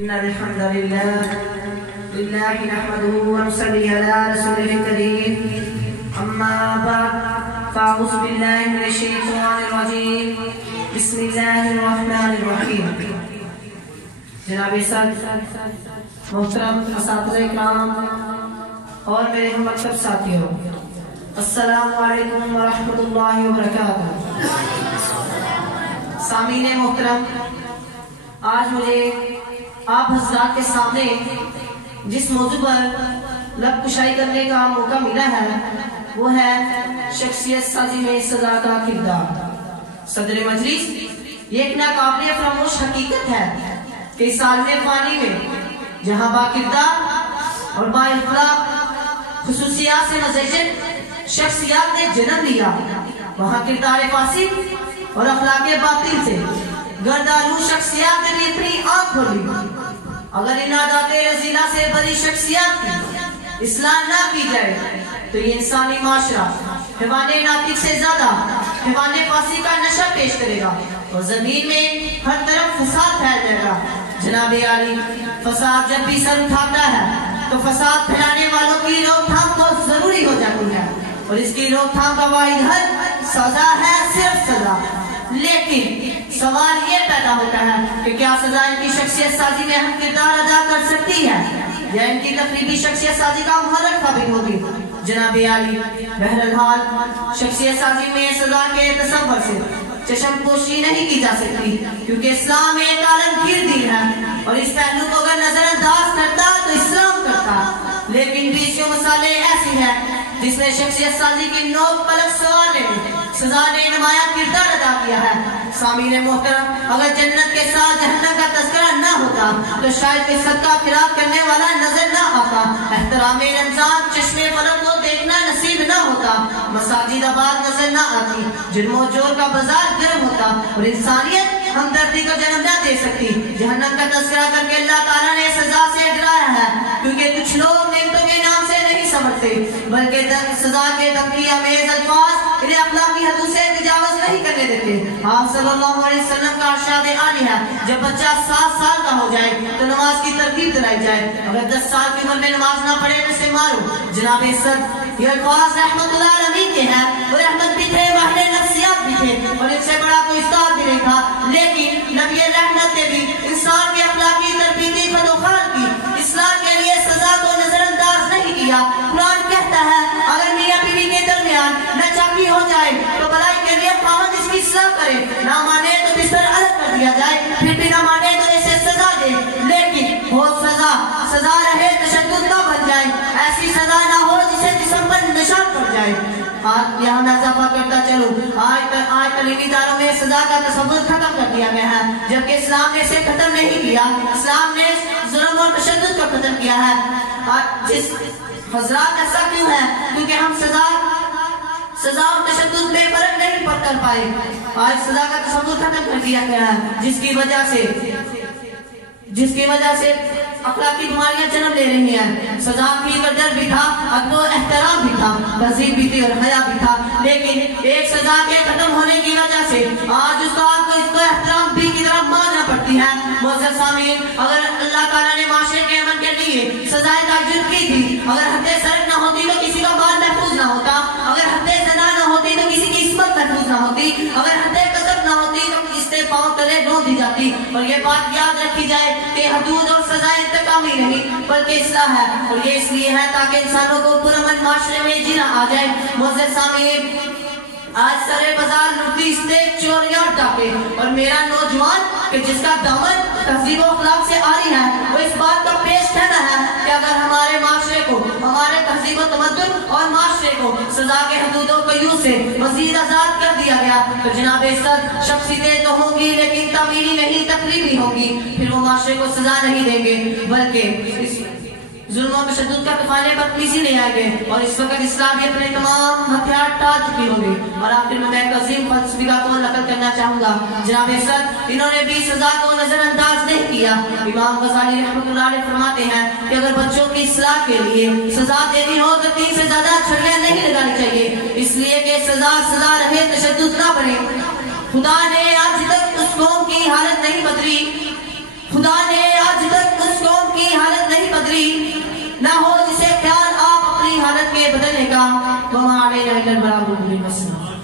إن الحمد لله نحمده ونصلي على رسوله الكريم أما بعد فأعوذ بالله من الشيطان الرجيم بسم الله الرحمن الرحيم. جناب صدر محترم اساتذہ اکرام اور میرے ہم مکتب ساتھیوں، السلام علیکم ورحمۃ اللہ وبرکاتہ. سامعین محترم، آج مجھے آپ حضرات کے سامنے جس موضوع پر لب کشائی کرنے کا موقع ملا ہے وہ ہے شخصیت سازی میں سزا کا کردار. صدر مجلس، یہ ایک ناقابل فراموش حقیقت ہے کہ اس عالم فانی میں جہاں با کردار اور با اخلاق خصوصیات سے مزین شخصیات نے جنم لیا، وہاں کردار فاسد اور اخلاق باطل سے گردالو شخصیات نے اپنی آنکھ کھولی. اگر ان عادات رذیلہ سے بڑی شخصیات کی اصلاح نہ کی جائے تو یہ انسانی معاشرہ حیوان ناطق سے زیادہ حیوان فاسد کا نشہ پیش کرے گا اور زمین میں ہر طرف فساد پھیل جائے گا. جناب عالی، فساد جب بھی سر اٹھاتا ہے تو فساد پھیلانے والوں کی روک تھام بہت ضروری ہو جاتی ہے اور اس کی روک تھام کا واحد حل سزا ہے، صرف سزا. لیکن سوال یہ پیدا ہوتا ہے کہ کیا سزا ان کی شخصیت سازی میں اہم کردار ادا کر سکتی ہے یا ان کی تقریبی شخصیت سازی کا محرک ثابت ہوگی؟ جناب عالی، بہرحال شخصیت سازی میں سزا کے تصور سے چشم پوشی نہیں کی جا سکتی، کیونکہ اسلام ایک عالمگیر دین ہے اور اس پہلو کو اگر نظر انداز کرتا تو اسلام کرتا. لیکن بیسیوں مسالے ایسی ہیں جس نے شخصیت سازی کی نوک پلک سوارنے میں سزا نے نمایاں کردار ادا کیا ہے. سامعین محترم، اگر جنت کے ساتھ جہنم کا تذکرہ نہ ہوتا تو شاید کوئی صدقہ خیرات کرنے والا نظر نہ آتا، احترام رمضان چشم فلک کو دیکھنا نصیب نہ ہوتا، مساجد آباد نظر نہ آتی، جرم و جور کا بازار گرم ہوتا اور انسانیت ہمدردی کو جنم نہ دے سکتی. جہنم کا تذکرہ کر کے اللہ تعالیٰ نے سزا سے ڈرایا ہے، کیونکہ کچھ لوگ نعمتوں کے نام سے نہیں سمجھتے بلکہ سزا کے دھمکی آمیز الفاظ انہیں اخلاقی حدود سے تجاوز نہیں کرنے دیتے. آپ صلی اللہ علیہ وسلم کا ارشاد عالی ہے، جب بچہ 7 سال کا ہو جائے تو نماز کی ترغیب دلائی جائے، اگر 10 سال کی عمر میں نماز نہ پڑھے تو اسے مارو. جناب صدر، یہ الفاظ رحمت اللہ علیہ کے ہیں، وہ رحمت بھی تھے، واہل نفسیات بھی تھے اور ان سے بڑا کوئی استاد بھی نہیں تھا. لیکن نبی رحمت نے بھی انسان کی اخلاقی تربیتی خدوخال کی اصلاح کے لیے سزا کو نظر انداز نہیں کیا. قرآن کہتا ہے اگر میاں بیوی کے درمیان ناچاکی ہو جائے تو بھلائی کے لیے خاوند اس کی اصلاح کرے، نہ مانے تو بستر الگ کر دیا جائے، پھر بھی نہ مانے تو اسے سزا دے. لیکن وہ سزا رہے تشدد نہ بن جائے، ایسی سزا نہ ہو جسے جسم پر نشان پڑ جائے. یہاں میں اضافہ کرتا چلوں، آج تعلیمی اداروں میں سزا کا تصور ختم کر دیا گیا ہے، جبکہ اسلام نے اسے ختم نہیں کیا. اسلام نے ظلم اور تشدد کو ختم کیا ہے. حضرات ایسا کیوں ہے؟ کیونکہ ہم سزا اور تشدد میں فرق نہیں کر پائے. آج سزا کا تصور ختم کر دیا گیا ہے، جس کی وجہ سے اخلاقی بیماریاں جنم لے رہی ہیں. سزا کی قدر بھی تھا، ادب و احترام بھی تھا، تہذیب بھی تھی اور حیا بھی تھا. لیکن ایک سزا کے ختم ہونے کی وجہ سے آج اس کو احترام بھی کی طرف ماننا پڑتی ہے. معزز سامعین، اگر اللہ تعالیٰ نے معاشرے کے امن کے لیے سزائے تعجب کی تھی، اگر حد سرق نہ ہوتی تو کسی کا مال محفوظ نہ ہوتا، اگر حد زنا نہ ہوتی تو کسی کی عصمت محفوظ نہ ہوتی، اگر حد قذف نہ ہوتی تو اس سے پاؤں تلے ڈال دی جاتی. اور یہ بات یاد رکھی جائے کہ حدود اور سزائیں انتقامی نہیں بلکہ اصلاح ہے، اور یہ اس لیے ہے تاکہ انسانوں کو پرامن معاشرے میں جینا آ جائے. معزز سامعین، آج سرے بازار لوٹی اسٹیج چوریاں اور ڈاکے، اور میرا نوجوان کہ جس کا دامن تہذیب و اخلاق سے آری ہے وہ اس بات کا پیش کہنا ہے کہ اگر ہمارے معاشرے کو، ہمارے تہذیب و تمدن اور معاشرے کو سزا کے حدود و قیود سے مزید آزاد کر دیا گیا تو جناب صدر شخصیتیں تو ہوں گی لیکن تعمیری نہیں تقریبی ہوں گی. پھر وہ معاشرے کو سزا نہیں دیں گے بلکہ ظلم و تشدد کا طوفان بدتمیزی لے آئے گے اور اس وقت اسلام بھی اپنے تمام ہتھیار ٹال چکی ہوگی. اور آخر میں ایک عظیم فلسفہ کو نقل کرنا چاہوں گا. جناب صدر، انہوں نے بھی سزا کو نظر انداز نہیں کیا. امام غزالی رحمۃ اللہ علیہ فرماتے ہیں کہ اگر بچوں کی اصلاح کے لیے سزا دینی ہو تو 3 سے زیادہ چھڑیاں نہیں لگانی چاہیے، اس لیے کہ سزا رہے، تشدد نہ بنے. خدا نے آج تک اس قوم کی حالت نہیں بدلی، خدا نے آج تک نہ ہو جسے خیال آپ اپنی حالت میں بدلنے کا وما علینا الا البلاغ المبین۔